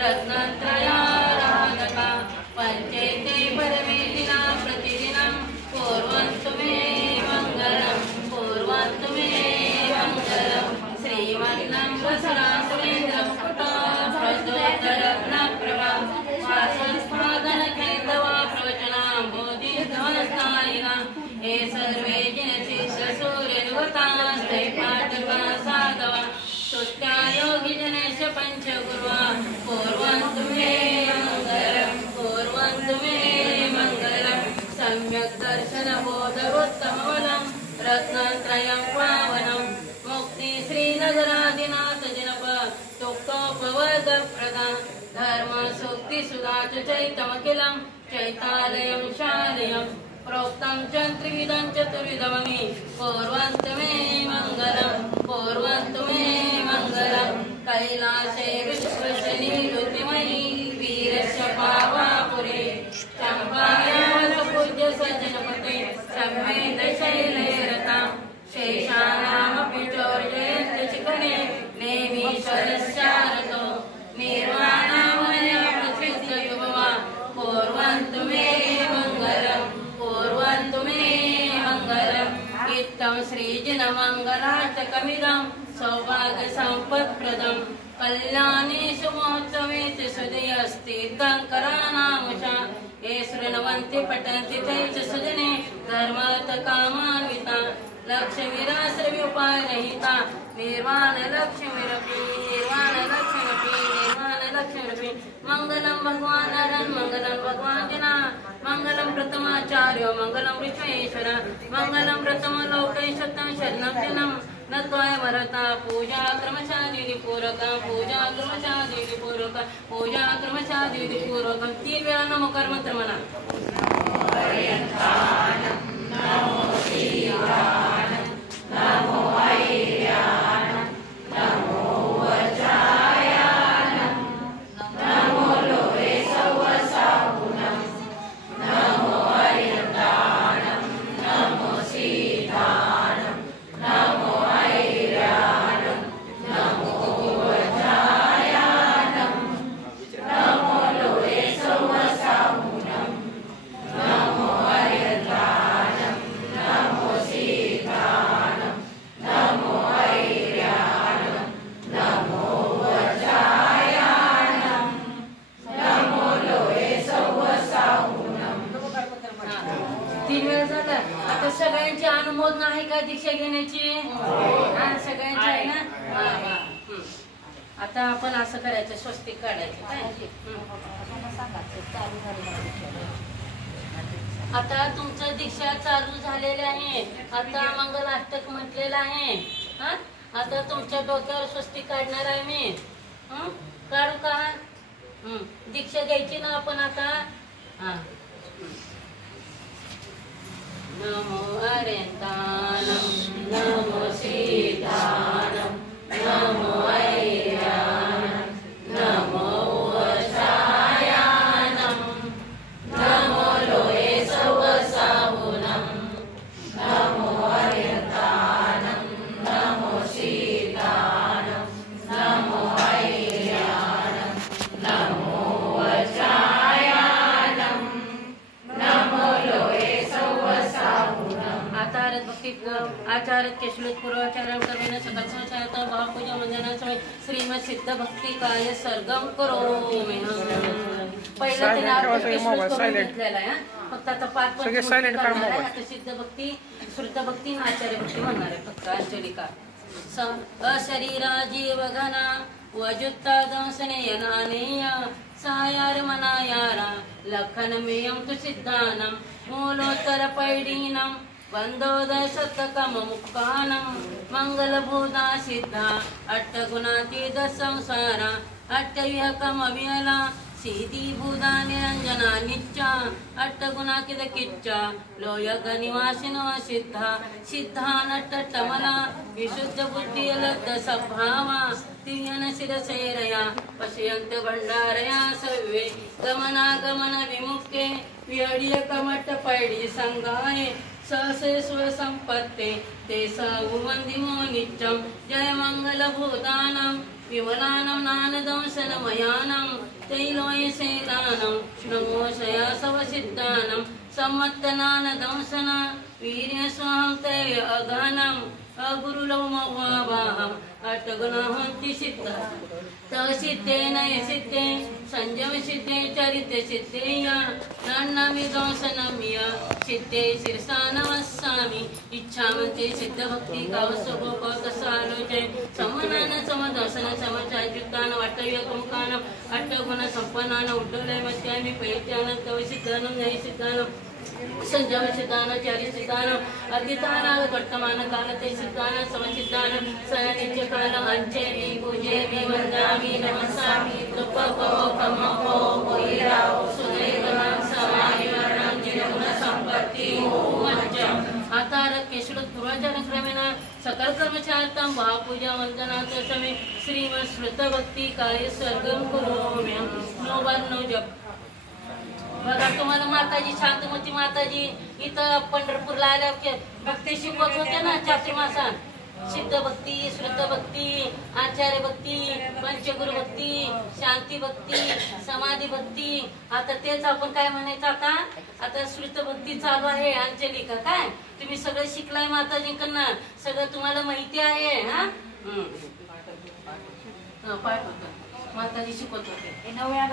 रत्नत्रया राधका पंचैते परमेदिना प्रतिदिनं कुर्वन्तु मे मङ्गलं कुर्वन्तु मे मङ्गलं श्रीमन्नं वसुरासुरेन्द्रमुकुटा प्रचोदरत्नप्रभा वासस्पादनकेतवा प्रवचनाम्बोधिध्वस्तायिना हे सर्वे जनचित्तसूर्यनुगतास्ते पाठका साधवा स्तुत्या योगिजनेश पञ्चगुर्वा कुर्वन्तु मे मङ्गलं कुर्वन्तु मे मङ्गलं सम्यक् दर्शनबोधवोत्तमबलं रत्नत्रयं पावनं मुक्ति श्रीनगरादिनाथ जनप तुक्तोपवर्गप्रदा धर्मसूक्तिसुधा च चैतमखिलं चैतालयं शालयं प्रोक्तं च त्रिविधं चतुर्विधमि कुर्वन्तु मे मङ्गलं कुर्वन्तु मे मङ्गलं कैलासे विश्वशनि रुद्रिमयी वीरस्य पावापुरे चम्पायावसपूज्य सज्जनपते सम्मेदशैले रतां शेषानामपि चोर्जयन्ति चिकने नेमीश्वरस्यारतो निर्वाणामया प्रसिद्धयुभवा कुर्वन्तु मे मङ्गलं कुर्वन्तु मे मङ्गलम् इत्थं श्रीजनमङ्गलाष्टकमिदं सौभाग्यसम्पत्प्रदं कल्याणेषु महोत्सवेषु सुदयस्तीर्थङ्कराणामुषा ये शृण्वन्ति पठन्ति ते च सुजने धर्मार्थकामान्विता लक्ष्मीराश्रव्योपायरहिता निर्वाणलक्ष्मीरपि निर्वाणलक्ष्मीरपि मङ्गलं भगवान् हरन् मङ्गलं भगवान् जना मङ्गलं प्रथमाचार्यो मङ्गलं विश्वेश्वर मङ्गलं प्रथमलोकैशतं शरणं जनं नत्वाय मरता पूजा क्रमशादीनि पूरकं पूजा क्रमशादीनि पूरकं पूजा क्रमशादीनि पूरकं 3 वेळा नमो कर्मंत्र म्हणा नमो शिवाय नमो ऐर्याय नमो वज्राय नमो लोरे सवसाहुनं नमो अरिहन्तानं नमो सीतानं नमो ऐर्याय नमो वज्राय नमो लोरे सवसाहुनं नमो अरिहन्तानं नमो सीतानं नमो ऐर्याय नमो वज्राय नमो लोरे सवसाहुनं 3 वेळा झालं. आता सगळ्यांची अनुमोदन आहे का दीक्षा घेण्याची? सगळ्यांची आहे ना? आता आपण असं करायचं स्वस्तिक काढायचं काय आता तुमचं दीक्षा चालू झालेले आहे. आता मंगलाष्टक म्हटलेलं आहे. आता तुमच्या डोक्यावर स्वस्तिक काढणार आहे मी. काढू का? दीक्षा घ्यायची ना आपण आता. नमो अरिहन्तानं नमो सीतानं नमो ऐर्याय नमो वज्राय नमो लोरे सवसाहुनं नमो अरिहन्तानं नमो सीतानं नमो ऐर्याय नमो वज्राय नमो लोरे सवसाहुनं. आता भक्ती आचार्य केशलोत पूर्वाचार्य कर्मेण सकल संचारता भावपूजा वंदना समय श्रीमद सिद्ध भक्ती काय सर्गम करोमि. पहिला त्याने घेतलेला आहे. फक्त आता 5 आता सिद्ध भक्ती शुद्ध भक्ती आचार्य भक्ती म्हणणार आहे. फक्त अंजलिका अशरीरा जीव घना वजुत्ता दंसनेयनानेय सायार मनायारा लखनमेयं तु सिद्धानं मूलोत्तर पैडीनं बन्धोदशतकममुक्तानं मंगलभूता सिद्धा अट्टगुणातीत संसारा अट्टविहकमवियला सीधी भूदा निरंजना नित्या अट्टगुणाकिद किच्चा लोयग निवासिनो सिद्धा सिद्धा नट्टमला विशुद्ध बुद्धि लब्ध सभावा तियन शिरसेरया पश्यन्त भंडारया सर्वे गमनागमन विमुक्ते विहड्य कमट पैडी संगाये सहसे स्वसंपत्ते ते सवंदिमो नित्यं जय मंगल भूतानं विमलानं नानदंसनमयानं तैलोयसेनानं नमो शयासवसिद्धानं सम्मत्तनानदंसना वीर्यस्वहं ते अगनं अगुरुलवमवाहम् अष्टगुणहन्ति सिद्धा तसिद्धे नयसिद्धे संयम सिद्धे चरित्र सिद्धे या नन्नामि दंसनमिय सिद्धे शिरसा नमस्सामि इच्छामन्ते सिद्ध भक्ति कावसगोपकसालोचय समनान समदंसन समचार्युक्तान अष्टव्यकुमुखान अष्टगुण संपन्नान उड्डलयमत्यामि पैत्यान तवसिद्धानं नयसिद्धानं संजम सिद्धान चारि सिद्धान अद्वितान वर्तमान कालते सिद्धान समसिद्धान सनित्य काल अंचेमि पूजेमि वंदामि नमस्सामि तुपको कमको कोइराओ सुदैवनं समायिवरणं जिनगुण संपत्ति ओमच्चम आतारक केशुल पूर्वाचार क्रमेण सकल कर्मचार्यं महापूजा वंदनाच समय श्रीमद श्रुत भक्ति कार्य सर्गम करोमि नो बार नो जप बघा तुम्हाला माताजी शांतमती माताजी इथं पंढरपूरला आल्या भक्ती शिकवत होते ना चातुर्मासात सिद्ध भक्ती श्रुत भक्ती आचार्य भक्ती पंचगुरु भक्ती शांती भक्ती समाधी भक्ती आता तेच आपण काय म्हणायचं आता श्रुत भक्ती चालू आहे अंजलिका काय तुम्ही सगळं शिकलाय माताजींकडनं सगळं तुम्हाला माहिती आहे हा पाठ होतं माताजी शिकवत होते नवव्या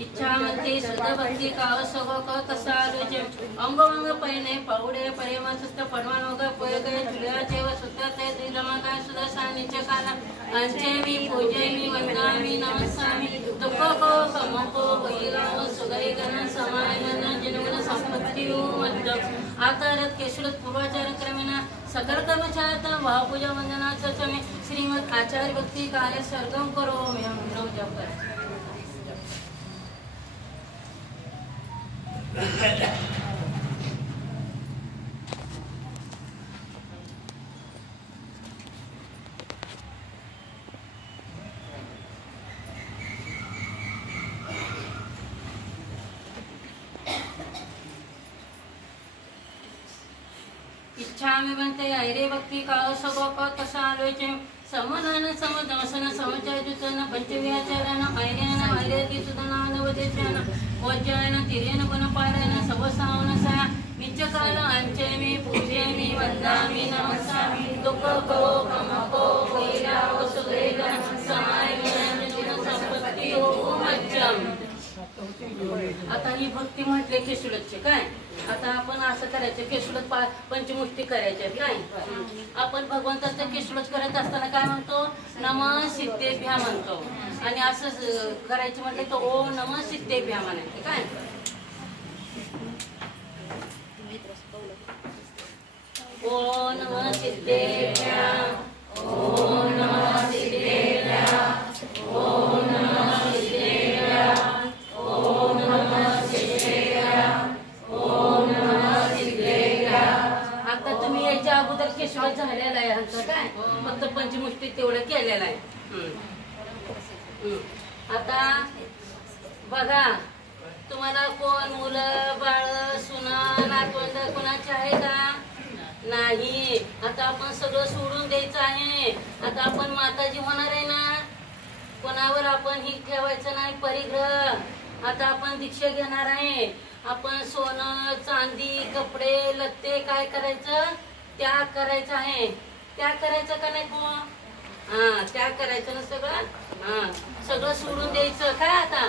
इच्छामते शुद्ध भक्ति कावसगो कसारुज अंगवंग पैने पौडे परिमसस्त पडवानोग पोयगे चुल्याचेव सुद्धते त्रिलमकाय सुदसानिच काला अंचेमि पूजेमि वंदामि नमस्सामि दुःखको समको वैराव सुगैगन समायन जिनगुण संपत्ति मध्यम आकारत केशुलत पूर्वाचार क्रमेण सकल कर्मचार्यं महापूजा वंदनाच समय श्रीमद आचार्य भक्ति कार्य सर्गम करोमि नव जप कर इच्छामि बनते ऐरे भक्ति काव सगोप कसालोचे समनन समदंसन समचार्युतन पंचव्याचारन ऐर्यन ऐर्यति सुदनान वदेशन वज्जयन तिर्यन गुणपारायण सवसावन सा नित्यकाल अंचेमि पूजेमि वंदामि नमस्सामि दुःखको कमको वैराव सुगैगन समायन जिनगुण संपत्ति ओमच्चम आता ही भक्ती म्हटले केशुलतचे काय आता आपण असं करायचं केशुलत पंचमुष्टी करायचे काय आपण भगवंताचं केशुलत करत असताना काय म्हणतो नमः सिद्धेभ्या म्हणतो आणि असं करायचं म्हटलं तर ओम नमः सिद्धेभ्या म्हणायचं काय ओम नमः सिद्धेभ्या ओम नमः सिद्धेभ्या ओम नमः सिद्धेभ्या ओम नमः सिद्धेभ्या ओम नमः सिद्धेभ्या आता तुम्ही याच्या अगोदर केशवत झालेला आहे ह्यांचं काय फक्त पंचमुष्टी तेवढं केलेलं आहे आता बघा तुम्हाला कोण मुलं बाळ सुना नातवंड कोणाचे आहे का नाही आता आपण सगळं सोडून द्यायचं आहे आता आपण माताजी होणार आहे ना कोणावर आपण ही ठेवायचं नाही परिग्रह आता आपण दीक्षा घेणार आहे आपण सोनं चांदी कपडे लत्ते काय करायचं त्याग करायचं आहे त्याग करायचं का नाही कोण त्याग करायचं ना सगळं सगळं सोडून द्यायचं काय आता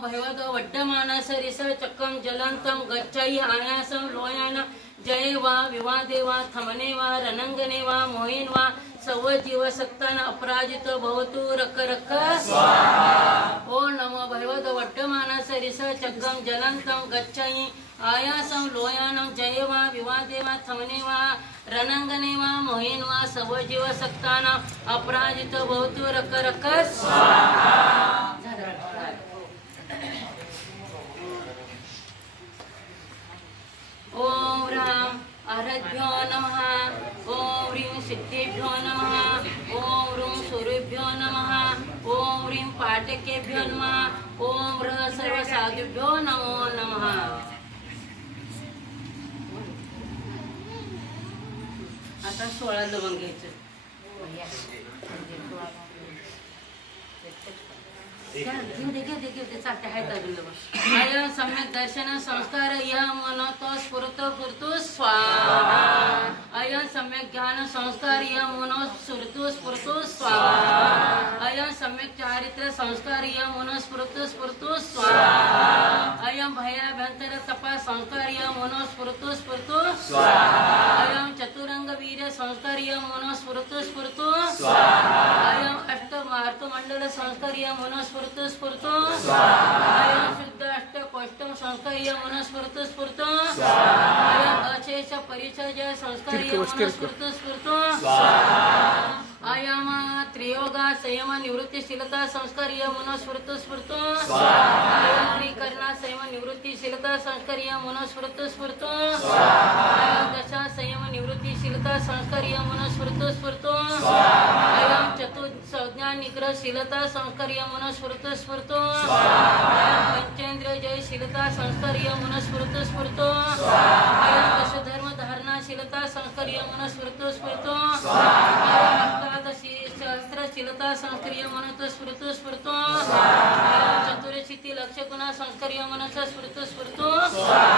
भैवत वड्डमानस रिस चक्रम जलंतम गच्छाई आयासम लोयान जय वा विवादे वा थमने वा रणंगने वा मोहिन वा सव जीव सक्तान अपराजित भवतु रक रक स्वाहा। ओ नमो भैवत वड्डमानस रिस चक्रम जलंतम गच्छाई आयासम लोयानम जय वा विवादे वा थमने वा रणंगने वा मोहिन वा सव जीव सक्तान अपराजित भवतु रक रक स्वाहा। ओम राम आराध्यो नमः। ओम ह्रीं सिद्धेभ्यो नमः। ओम ह्रूं सूर्येभ्यो नमः। ओम ह्रीं पाटकेभ्यो नमः। ओम ह्रः सर्व साधुभ्यो नमो नमः। आता 16 लवंग घ्यायचं। अयं सम्यक दर्शन संस्कार यह मनोतो स्फुरतो फुरतु स्वाहा। अयं सम्यक ज्ञान संस्कार यह मनो स्फुरतु स्फुरतु स्वाहा। अयं सम्यक चारित्र संस्कार यह मनो स्फुरतु स्फुरतु स्वाहा। अयं भयाभ्यंतर तपा संस्कार यह मनो स्फुरतु स्फुरतु स्वाहा। अयं चतुरंग वीर संस्कार यह मनो स्फुरतु स्फुरतु स्वाहा। अयं अष्ट मार्तमंडल संस्कार यह मनो स्फुरतु स्फुरतु स्वाहा। अयं शुद्ध अष्ट कोष्ठम संस्कार यह मनो स्फुरतु स्फुरतु स्वाहा। अयं अशेष परिचय संस्कार यह मनो स्फुरतु स्फुरतु स्वाहा। अयं त्रियोगा संयम निवृत्तिशीलता संस्कार यह मनो स्फुरतु स्फुरतु स्वाहा। अयं त्रिकरणा संयम निवृत्तिशीलता संस्कार यह मनो स्फुरतु स्फुरतु स्वाहा। अयं दशा संयम निवृत्तिशीलता संस्कार यह मनो स्फुरतु स्फुरतु स्वाहा। अयं चतुर्संज्ञा निग्रहशीलता संस्कार यह मनो स्फुरतु स्फुरतु स्वाहा। अयं पंचेंद्रिय जयशीलता संस्कार यह मनो स्फुरतु स्फुरतु स्वाहा। अयं दशधर्म धारणाशीलता संस्कार यह मनो स्फुरतु स्फुरतु स्वाहा। अयं अष्टादशी सहस्रशीलता संस्कार यह मनो स्फुरतु स्फुरतु स्वाहा। अयं चतुर्शीति लक्ष गुण संस्कार यह मनो स्फुरतु स्फुरतु स्वाहा।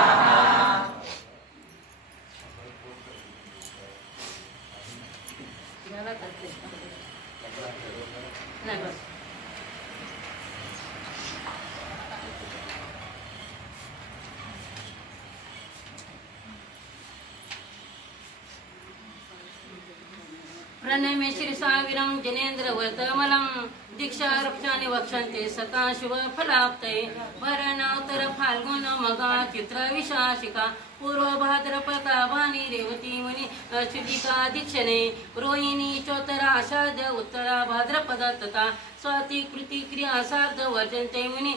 नाही बस प्रणमे श्री साविरं जनेन्द्र वर्तमलं दीक्षा वृक्षानि वक्षन्ते सता शुभ फलाप्ते भरणोत्तर फाल्गुन मघा चित्र विशाशिका पूर्व भाद्रपदा भानी रेवती मुनि शुद्धिका दीक्षणे रोहिणी चोत्तरा आषाढ उत्तरा भाद्रपदा तथा स्वाति कृति क्रिया सार्ध वर्जन्ते मुनि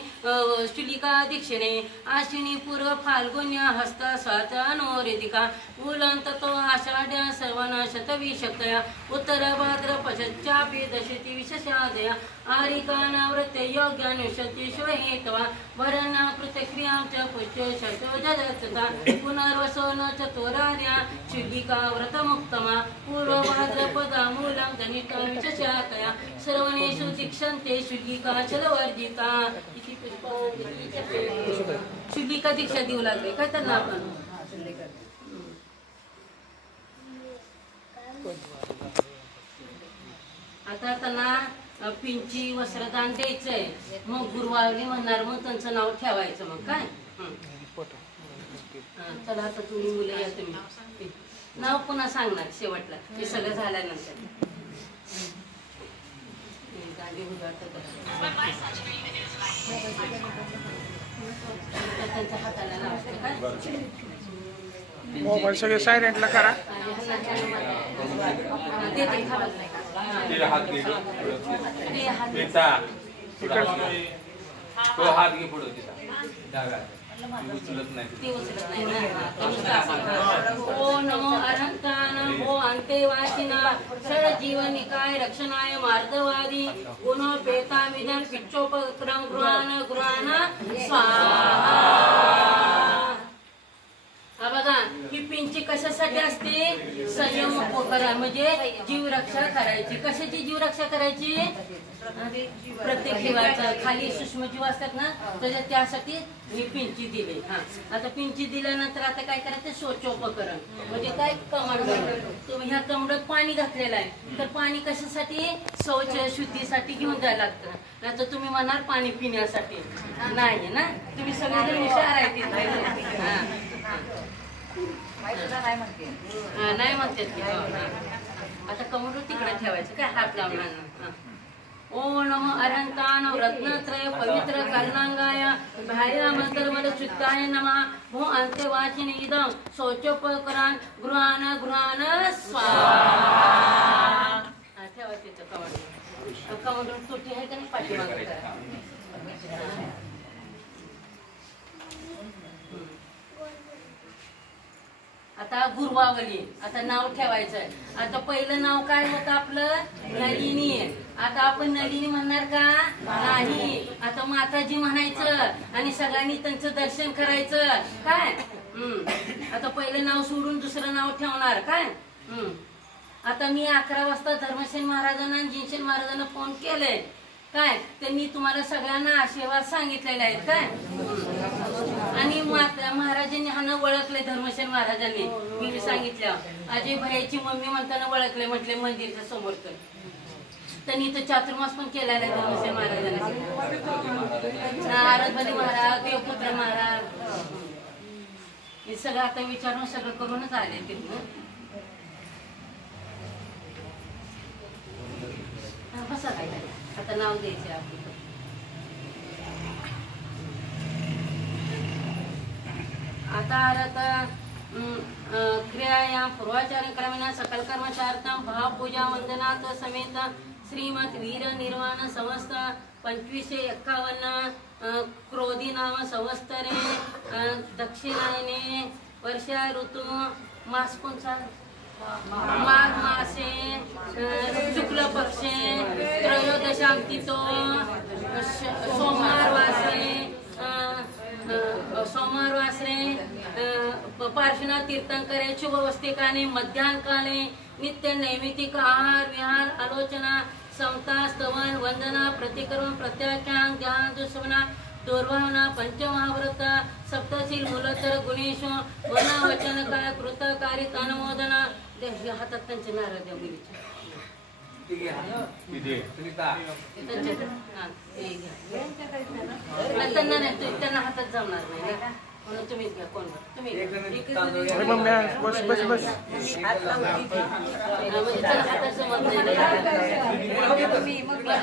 शुलिका दीक्षणे आश्विनी पूर्व फाल्गुन्य हस्ता स्वात अनोरेदिका मूलंततो आषाढ सर्वना शतविशक्तया उत्तर भाद्रपश्चापि दशति विशेषादया आरिकानावृत्ते योग्यानुशति शुभहेतवा भरणा कृतक्रियां च पुष्य शतो जदत्तता पुनर्वसो न चतुरार्या शुद्धिका व्रतमुक्तमा पूर्व भाद्रपदा मूलं धनितं विशेषातया श्रवणेषु दीक्षन्ते शुद्धिका चलवर्जिता इति पुष्पांजली शुद्धिका दीक्षा देऊ लागले काय त्यांना आपण आता त्यांना पिंची वस्त्रदान द्यायचंय मग गुरुवारी म्हणणार मग त्यांचं नाव ठेवायचं मग काय चला आता तुम्ही मुलं या तुम्ही नाव पुन्हा सांगणार शेवटला हे सगळं झाल्यानंतर त्यांच्या हाताला लावते काय मोबाईल सगळे सायलेंटला करा ओ नमो अनंतान हो अंतेवासिना षड जीवनिकाय रक्षणाय मार्गवादी गुणोपेता विधन पिच्चोपक्रम गृहान स्वाहा। बघा ही पिंची कशासाठी असते संयम करा म्हणजे जीवरक्षा करायची. कशाची जीवरक्षा करायची? प्रत्येक जीवाचा खाली सूक्ष्म जीव असतात ना त्यासाठी मी पिंची दिली. आता पिंची दिल्यानंतर आता काय करायचं? शौचोपकरण म्हणजे काय? कमंड. तुम्ही ह्या कमंडात पाणी घातलेलं आहे तर पाणी कशासाठी? शौच शुद्धीसाठी घेऊन जायला लागतं. नाही तर तुम्ही म्हणणार पाणी पिण्यासाठी नाही ना. तुम्ही सगळेजण हुशार आहे नाही म्हणते. आता कमंड तिकडे ठेवायचं काय? हात लावणार. ओम नमो अरहंतान रत्नत्रय पवित्र कर्णांगाय भार्या मंत्रमल चित्ताय नमः भू अंत्यवाचिन इदं शौचोपकरण गृहान स्वाहा. ठेवा तिथं कमंड तुटी आहे का नाही? पाठीमागे करा. आता गुरुवावली. आता नाव ठेवायचंय. आता पहिलं नाव काय होतं आपलं? नलिनी. आता आपण नलिनी म्हणणार का? नाही. आता माताजी म्हणायचं आणि सगळ्यांनी त्यांचं दर्शन करायचं काय? आता पहिलं नाव सोडून दुसरं नाव ठेवणार काय? आता मी 11 वाजता धर्मसेन महाराजांना आणि जिनसेन महाराजांना फोन केले काय? त्यांनी तुम्हाला सगळ्यांना आशीर्वाद सांगितलेले आहेत काय? आणि महाराजांनी ह्यांना ओळखले. धर्मसेन महाराजांनी मी सांगितलं. अजय भैयाची मम्मी म्हणताना ओळखले. म्हटले मंदिरच्या समोर. त्यांनी तो चातुर्मास पण केलेला आहे धर्मसेन महाराजांनी. आरतबली महाराज, देवपुत्र महाराज हे सगळं आता विचारून सगळं करूनच आले तिथून. बसा काय आता नाव द्यायचे आपलं. आता क्रियायां पूर्वाचार्य क्रमेण सकल कर्मचार्थं भावपूजा वंदनात् समेत श्रीमद वीर निर्वाण समस्त 2551 क्रोधी नाम संवत्सरे दक्षिणायने वर्षा ऋतू मास कोणचा? माघ मासे शुक्ल पक्षे त्रयोदशां तिथो सोमवार वासरे पार्श्वनाथ तीर्थंकरे शुभवस्तिकाने मध्याह्न काले नित्य नैमितिक आहार विहार आलोचना समता स्तवन वंदना प्रतिकर्म प्रत्याख्यान ध्यान दुष्मना दुर्भावना पंचमहाव्रत सप्तशील मूलतर गुणेश वना वचन काय कृत कारित अनुमोदना. हातात त्यांचे नारळ द्या मुलीचे. त्यांना हातात जमणार नाही म्हणून तुम्हीच घ्या. कोण तुम्ही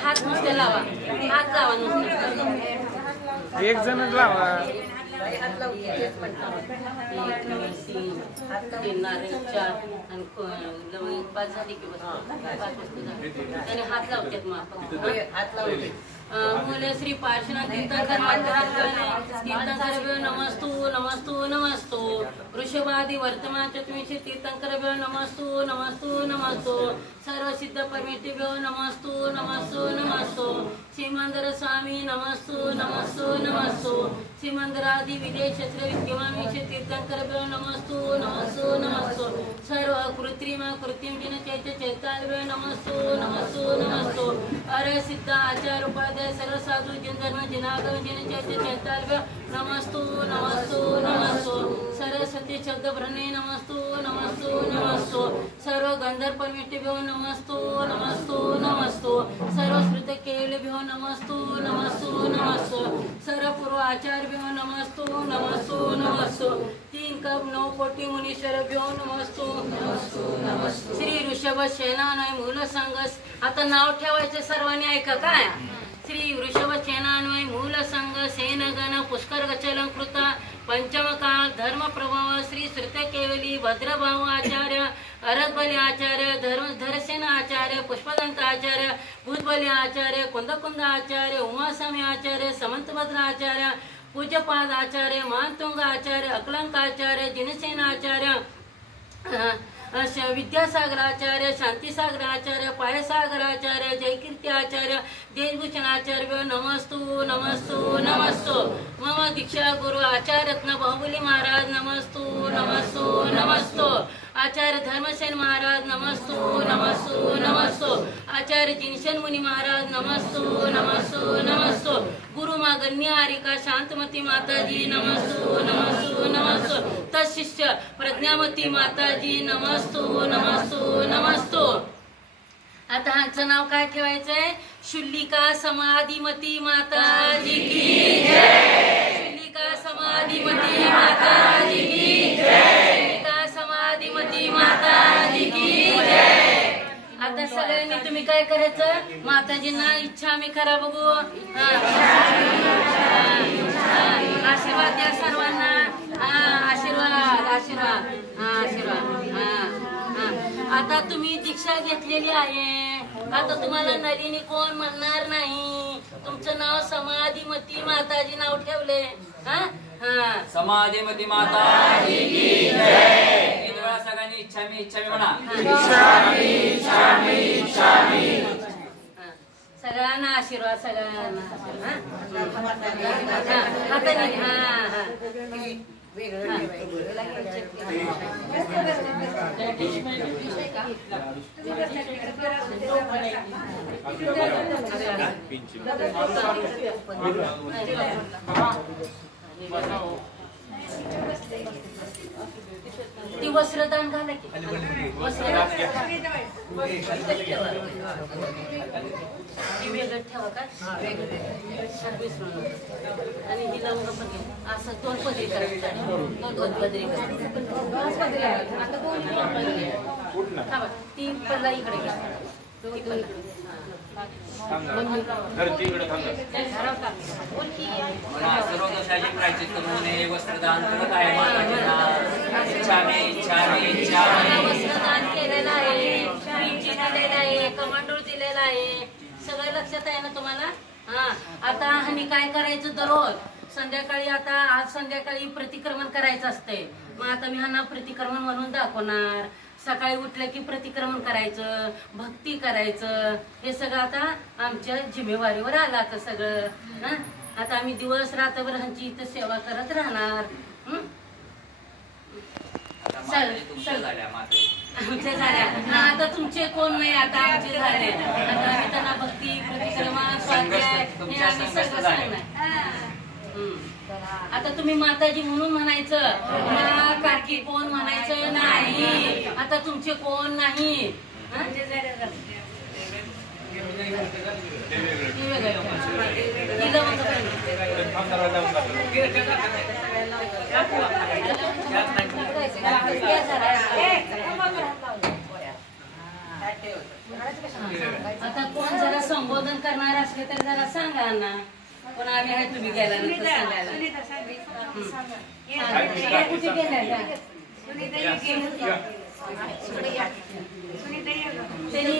हात नुसते लावा. हात लावा नुसते. एक जण लावा. पाच झाली की बस. 5 वस्तू त्याने हात लावतात. मग हात लावते. मुले श्री पार्श्वनाथ तीर्थंकर नमस्तु नमस्तु नमस्तु वृषभादि वर्तमान चतुर्विंशति तीर्थंकरभ्यो नमस्तु नमस्तु नमस्तु सर्व सिद्ध परमेश्वरभ्यो नमस्तु नमस्तु नमस्तु श्रीमंदर स्वामी नमस्तु नमस्तु नमस्तु श्रीमंदरादि विदेश क्षेत्र विद्यमान विषय तीर्थंकरभ्यो नमस्तु नमस्तु नमस्तु सर्व कृत्रिम जिन चैत्य चैतालभ्यो नमस्तु नमस्तु नमस्तु अरे सिद्ध आचार्य उपाध्याय सर्व साधु जिन धर्म जिनागम जिन चैत्य चैतालभ्यो नमस्तु नमस्तु नमस्तु सरस्वती शब्द भ्रणे नमस्तु नमस्तु नमस्तु सर्व गंधर्व परमेष्ठिभ्यो नमस्तु नमस्तु नमस्तु सर्व श्रुत केवलेभ्यो नमस्तु नमस्तु नमस्तु सर्व पूर्व आचार्यभ्यो नमस्तु नमस्तु नमस्तु 3 कप 9 कोटी मुनीश्वरभ्यो नमस्तु नमस्तु नमस्तु श्री ऋषभ सेनानय मूल संघस. आता नाव ठेवायचे सर्वांनी ऐका काय? श्री वृषभ सेनान्वय मूल संघ सेनगण पुष्कर गचलंकृत पंचम काल धर्म प्रभाव श्री श्रुत केवली भद्रभाव आचार्य अरदबली आचार्य धरसेन आचार्य पुष्पदंत आचार्य भूतबली आचार्य कुंदकुंद आचार्य उमास्वामी आचार्य समंतभद्र आचार्य पूज्यपाद आचार्य मानतुंग आचार्य अकलंक आचार्य जिनसेन आचार्य विद्यासागर आचार्य शांतिसागर आचार्य पायसागर आचार्य जयकीर्ती आचार्य देशभूषण आचार्य नमस्तु नमस्तु नमस्तु मम दीक्षा गुरु आचार्य रत्न बाहुबली महाराज नमस्तु नमस्तु नमस्तु आचार्य धर्मसेन महाराज नमस्तु नमस्तु नमस्तु, आचार्य जिनशन मुनि महाराज नमस्तु नमस्तु नमस्तु, गुरु माँ गण्य हारिका शांतमती माताजी नमस्तु नमस्तु नमस्तु, तत्शिष्य प्रज्ञामती माताजी नमस्तु नमस्तु नमस्तु। आता ह्यांचं नाव काय ठेवायचंय? शुल्लिका समाधिमती माताजी की जय, शुल्लिका समाधिमती माताजी की जय, शुल्लिका समाधिमती माताजी की जय। आता सगळ्यांनी तुम्ही काय करायचं? माताजींना इच्छा मी करा बघू, आशीर्वाद द्या सर्वांना, आशीर्वाद आशीर्वाद आशीर्वाद। आता तुम्ही दीक्षा घेतलेली आहे, आता तुम्हाला नलिनी कोण म्हणणार नाही, तुमचं नाव समाधिमती माताजी नाव ठेवले। समाधिमती माताजी की जय। तीन वेळा सगळ्यांनी इच्छा मी म्हणा, सगळ्यांना आशीर्वाद, सगळ्यांना ती वस्त्रदान घाला की, वेगळं ठेवा का, आणि ही लवंग पण असं 2 पदरी करायचं, 2 पदरी आता ती पल्ला इकडे घ्या, सर्व दोषाची प्रायश्चित्त म्हणून हे वस्त्रदान करत आहे माताजींना। इच्छा वस्त्रदान केलेलं आहे, दिलेलं आहे, कमांडूळ दिलेला आहे, सगळं लक्षात आहे ना तुम्हाला? आता आम्ही काय करायचं? दररोज संध्याकाळी, आता आज संध्याकाळी प्रतिक्रमण करायचं असते, मग आता मी ह्यांना प्रतिक्रमण म्हणून दाखवणार। सकाळी उठलं की प्रतिक्रमण करायचं, भक्ती करायचं, हे सगळं आता आमच्या जिम्मेवारीवर आलं आता सगळं। आता आम्ही दिवस रात्रभर ह्यांची इथं सेवा करत राहणार। आमच्या झाल्या, आता तुमचे कोण नाही, आता आमचे झाले, आता आम्ही त्यांना भक्ती प्रतिक्रमण स्वाध्याय हे आम्ही सगळं सांगणार। आता तुम्ही माताजी म्हणून म्हणायचं, काकी कोण म्हणायचं नाही, आता तुमचे कोण नाही। आता कोण जरा संबोधन करणार असले तर जरा सांगा ना, पण आम्ही आहे, तुम्ही गेला नंतर सांगायला। कुठे गेल्या? त्यांनी